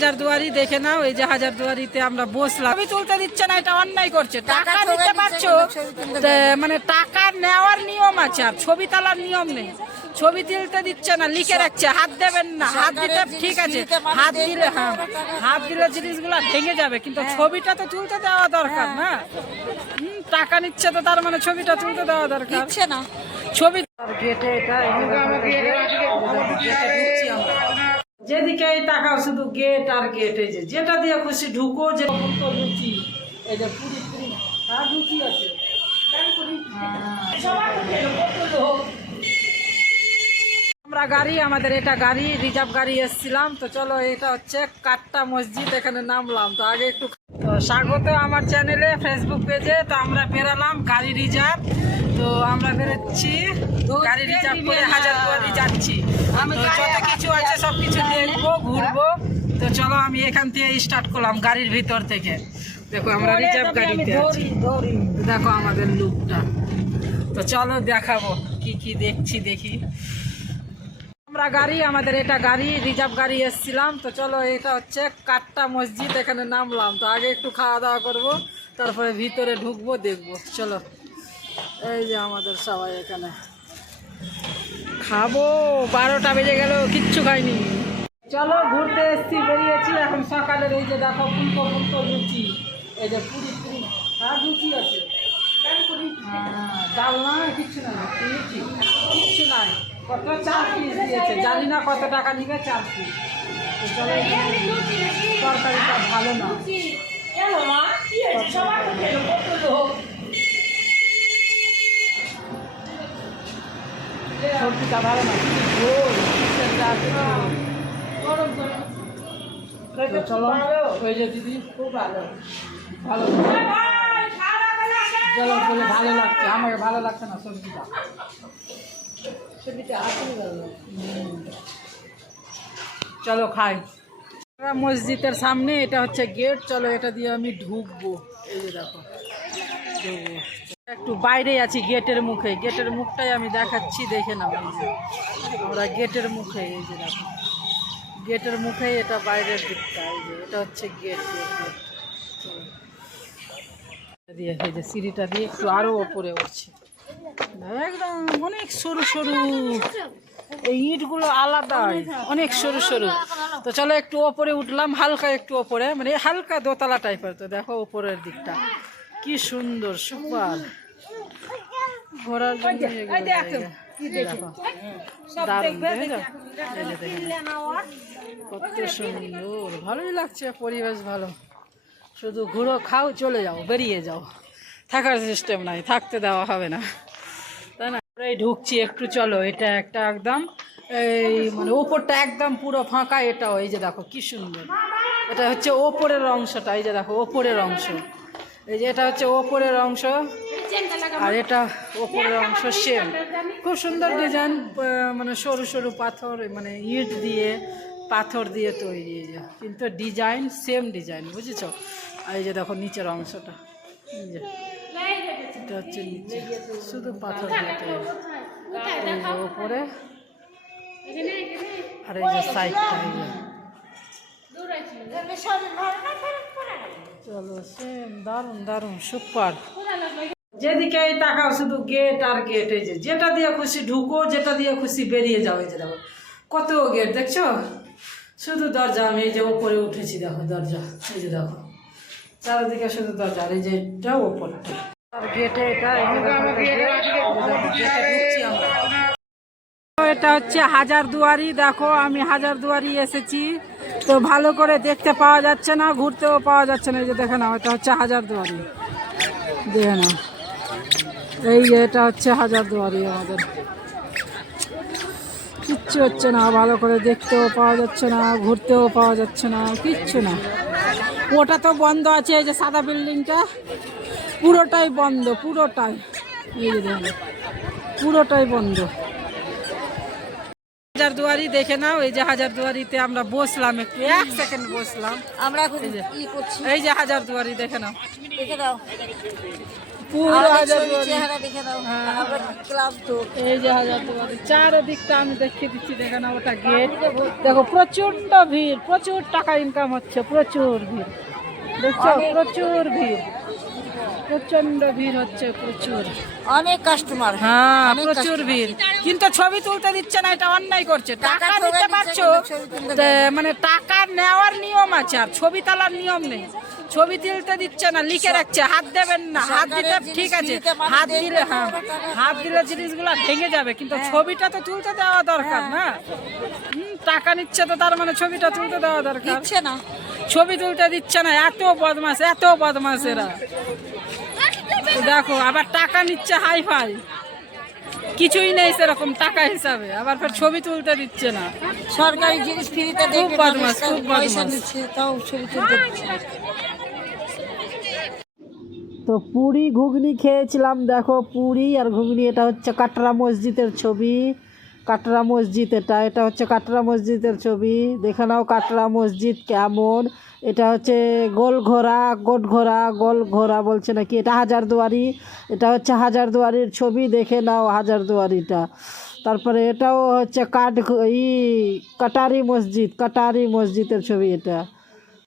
হাজারদুয়ারি দেখে নাও, এই যে হাজারদুয়ারিতে আমরা বসলাম। ছবি তুলতে দিচ্ছে না, এটা অন্যায় করছে। টাকা নিতে পারছো, মানে টাকা নেওয়ার নিয়ম আছে, আর ছবি তোলার নিয়ম নেই। ছবি তুলতে দিচ্ছে না, লিখে রাখছে হাত দেবেন না। হাত দিতে ঠিক আছে, হাত দিলে হ্যাঁ, হাত দিলে জিনিসগুলো ভেঙে যাবে, কিন্তু ছবিটা তো তুলতে দেওয়া দরকার না। টাকা নিচ্ছে তো তার মানে ছবিটা তুলতে দেওয়া দরকার না। ছবি গেটে এটা যেদিকে তাকাও শুধু গেট আর গেট। এই যে যেটা দিয়ে খুশি ঢুকো, যে লুচি, এই যে পুরি পুরি আর লুচি আছে। আমরা গাড়ি, আমাদের এটা গাড়ি রিজার্ভ গাড়ি এসছিলাম। তো চলো, এটা হচ্ছে কাট্টা মসজিদ, এখানে নামলাম। তো আগে একটু স্বাগত আমার চ্যানেলে, ফেসবুক পেজে। তো আমরা বেরালাম গাড়ি রিজার্ভ। তো আমরা বেরোচ্ছি গাড়ি রিজার্ভ করে হাজারদুয়ারি যাচ্ছি। যত কিছু আছে সব কিছু দেখবো, ঘুরবো। তো চলো, আমি এখান থেকে স্টার্ট করলাম গাড়ির ভিতর থেকে। দেখো আমরা রিজার্ভ গাড়িতে আছি, দেখো আমাদের লুকটা। তো চলো দেখাবো কি কি দেখছি, দেখি। আমরা গাড়ি, আমাদের এটা গাড়ি রিজার্ভ গাড়ি এসছিলাম। তো চলো, এটা হচ্ছে কাট্টা মসজিদ, এখানে নামলাম। তো আগে একটু খাওয়া দাওয়া করবো, তারপরে ভিতরে ঢুকবো, দেখবো। চলো, এই যে আমাদের সবাই এখানে খাবো। 12টা বেজে গেল, কিচ্ছু খাইনি। চলো, ঘুরতে এসছি, বেরিয়েছি এখন সকালের। এই যে দেখো ফুলকো ফুলকো লুচি, এই যে পুরি পুরি আর লুচি আছে। ডাল না, কিচ্ছু নাই, লুচি কিচ্ছু নাই। কত 4 পিস দিয়েছে, জানি না কত টাকা নিবে 4 পিস। চলো, তরকারিটা ভালো না, সবজিটা ভালো না। চলো, ওই যে দিদি খুব ভালো ভালো চলো, বলে ভালো লাগছে, আমাকে ভালো লাগছে না সবজিটা। চলো খাই। মসজিদের সামনে এটা হচ্ছে গেট। চলো, এটা দিয়ে আমি ঢুকবো। এই যে দেখো, একটু বাইরে আছি গেটের মুখে। গেটের মুখটাই আমি দেখাচ্ছি, দেখে নাও। আমরা গেটের মুখে, এই যে দেখো গেটের মুখে, এটা বাইরের দিকটা। এই যে এটা হচ্ছে গেট। দিয়ে এই যে সিঁড়িটা দিয়ে একটু আরো ওপরে উঠছি, একদম অনেক সরু সরু। এই ইটগুলো আলাদা, অনেক সরু সরু। তো চলো, একটু ওপরে উঠলাম, হালকা একটু ওপরে, মানে হালকা দোতলা টাইপের। তো দেখো উপরের দিকটা কি সুন্দর, সুপার। ঘোরার জন্য কত সুন্দর, ভালোই লাগছে, পরিবেশ ভালো। শুধু ঘুরো, খাও, চলে যাও, বেরিয়ে যাও, থাকার সিস্টেম নাই, থাকতে দেওয়া হবে না, তাই না? ঢুকছি একটু। চলো, এটা একটা একদম এই মানে ওপরটা একদম পুরো ফাঁকা। এটাও এই যে দেখো কি সুন্দর। এটা হচ্ছে ওপরের অংশটা, এই যে দেখো ওপরের অংশ। এই যে এটা হচ্ছে ওপরের অংশ, আর এটা ওপরের অংশ সেম। খুব সুন্দর ডিজাইন, মানে সরু সরু পাথর, মানে ইট দিয়ে পাথর দিয়ে তৈরি। এই যে কিন্তু ডিজাইন সেম ডিজাইন, বুঝেছো? আর এই যে দেখো নিচের অংশটা, এই যে এটা হচ্ছে নিচে শুধু পাথর দিয়ে তৈরি। এই যে ওপরে, আর এই যে সাইডটা। চলো, সেম, দারুণ দারুণ, সুপার। যেদিকে তাকাও শুধু গেট আর গেট। এই যে যেটা দিয়ে খুশি ঢুকো, যেটা দিয়ে খুশি বেরিয়ে যাও। এই যে দেখো কত গেট, দেখছো? শুধু দরজা। আমি এই যে ওপরে উঠেছি, দেখো দরজা, এই যে দেখো চারিদিকে শুধু দরজা। আর এই যে এটা ওপরটা আর গেটে, এটা ঢুকছি আমরা। এটা হচ্ছে হাজারদুয়ারি। দেখো, আমি হাজারদুয়ারি এসেছি। তো ভালো করে দেখতে পাওয়া যাচ্ছে না, ঘুরতেও পাওয়া যাচ্ছে না। এই যে দেখে নাও, এটা হচ্ছে হাজারদুয়ারি, দেখে নাও। এই যে এটা হচ্ছে হাজারদুয়ারি। আমাদের কিচ্ছু হচ্ছে না, ভালো করে দেখতেও পাওয়া যাচ্ছে না, ঘুরতেও পাওয়া যাচ্ছে না, কিচ্ছু না। ওটা তো বন্ধ আছে, এই যে সাদা বিল্ডিংটা পুরোটাই বন্ধ, পুরোটাই। এই যে দেখো, পুরোটাই বন্ধ। হাজারদুয়ারি দেখে নাও, এই যে হাজারদুয়ারিতে আমরা বসলাম, একটু 1 সেকেন্ড বসলাম আমরা। এই যে হাজারদুয়ারি দেখে নাও, দেখে দাও পুরো হাজারদুয়ারি। চেহারা দেখে নাও, আমরা ক্লান্ত। এই যে হাজারদুয়ারি চারদিকটা আমি দেখিয়ে দিচ্ছি, দেখে না ওটা গেট। দেখো প্রচন্ড ভিড়, প্রচুর টাকা ইনকাম হচ্ছে, প্রচুর ভিড় দেখছো, প্রচুর ভিড়, প্রচন্ড ভিড় হচ্ছে, প্রচুর। অনেক কাস্টমার। হ্যাঁ প্রচুর ভিড়, কিন্তু ছবি তুলতে দিচ্ছে না, এটা অন্যায় করছে। টাকা নিতে পারছো, মানে টাকা নেওয়ার নিয়ম আছে, আর ছবি তোলার নিয়ম নেই। ছবি তুলতে দিচ্ছে না, লিখে রাখছে হাত দেবেন না, হাত দিতে ঠিক আছে, হাত দিলে হ্যাঁ হাত দিলে জিনিসগুলো ভেঙে যাবে, কিন্তু ছবিটা তো তুলতে দেওয়া দরকার না। টাকা নিচ্ছে তো তার মানে ছবিটা তুলতে দেওয়া দরকার। দিচ্ছে না, ছবি তুলতে দিচ্ছে না, এত বদমাস, এত বদমাস এরা। দেখো আবার টাকা নিচ্ছে হাই ফাই, কিছুই নেই সেরকম টাকা হিসাবে, আবার ফের ছবি তুলতে দিচ্ছে না। সরকারি জিনিস ফ্রিতে খুব দেখে বদমাস, খুব পয়সা বদমাস। নিচ্ছে, তাও ছবি তুলতে দিচ্ছে না। তো পুরি ঘুগনি খেয়েছিলাম, দেখো পুরি আর ঘুগনি। এটা হচ্ছে কাটরা মসজিদের ছবি, কাটরা মসজিদ, এটা হচ্ছে কাটরা মসজিদের ছবি। দেখে নাও কাটরা মসজিদ কেমন। এটা হচ্ছে গোলঘোরা, গোলঘোরা বলছে নাকি, এটা হাজারদুয়ারি। এটা হচ্ছে হাজারদুয়ারির ছবি, দেখে নাও হাজারদুয়ারিটা। তারপরে এটাও হচ্ছে কাটারি মসজিদের ছবি এটা।